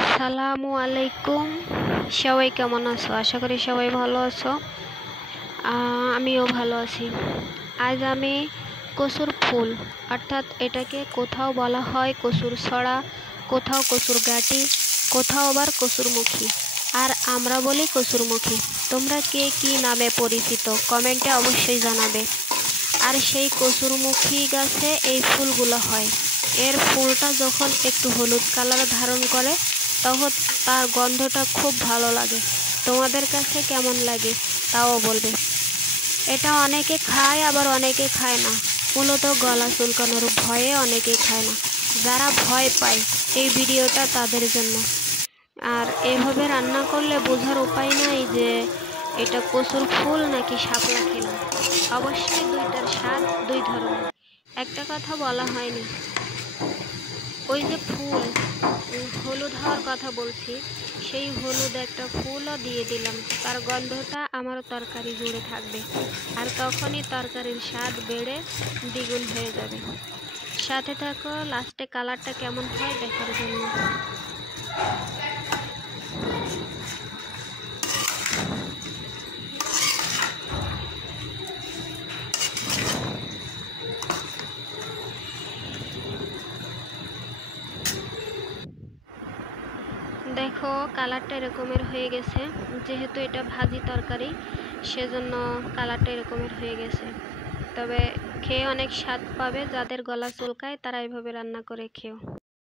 আসসালামু আলাইকুম। সবাই কেমন আছো? আশা করি সবাই ভালো আছো। আমিও ভালো আছি। আজ আমি কসুর ফুল, অর্থাৎ এটাকে কোথাও বলা হয় কসুর ছড়া, কোথাও কসুর গাটি, কোথাও আবার কসুরমুখী, আর আমরা বলি কসুরমুখী। তোমরা কে কি নামে পরিচিত কমেন্টে অবশ্যই জানাবে। আর সেই কসুরমুখী গাছে এই ফুলগুলো হয়। এর ফুলটা যখন একটু হলুদ কালার ধারণ করে তখন তার গন্ধটা খুব ভালো লাগে। তোমাদের কাছে কেমন লাগে তাও বলবে। এটা অনেকে খায় আবার অনেকে খায় না। মূলত গলা চুলকানোর ভয়ে অনেকে খায় না। যারা ভয় পায় এই ভিডিওটা তাদের জন্য। আর এভাবে রান্না করলে বোঝার উপায় নাই যে এটা কচুর ফুল নাকি শাপলা খেলাম। অবশ্যই দুইটার স্বাদ দুই ধরনের। একটা কথা বলা হয়নি, ওই যে ফুল হলুদ হওয়ার কথা বলছি, সেই হলুদ একটা ফুলও দিয়ে দিলাম। তার গন্ধটা আমার তরকারি জুড়ে থাকবে, আর তখনই তরকারির স্বাদ বেড়ে দ্বিগুণ হয়ে যাবে। সাথে থাকো লাস্টে কালারটা কেমন হয় দেখার জন্য। দেখো কালারটা এরকমের হয়ে গেছে। যেহেতু এটা ভাজি তরকারি, সেজন্য কালারটা এরকমের হয়ে গেছে। তবে খেয়ে অনেক স্বাদ পাবে। যাদের গলা চুলকায় তারা এইভাবে রান্না করে খেও।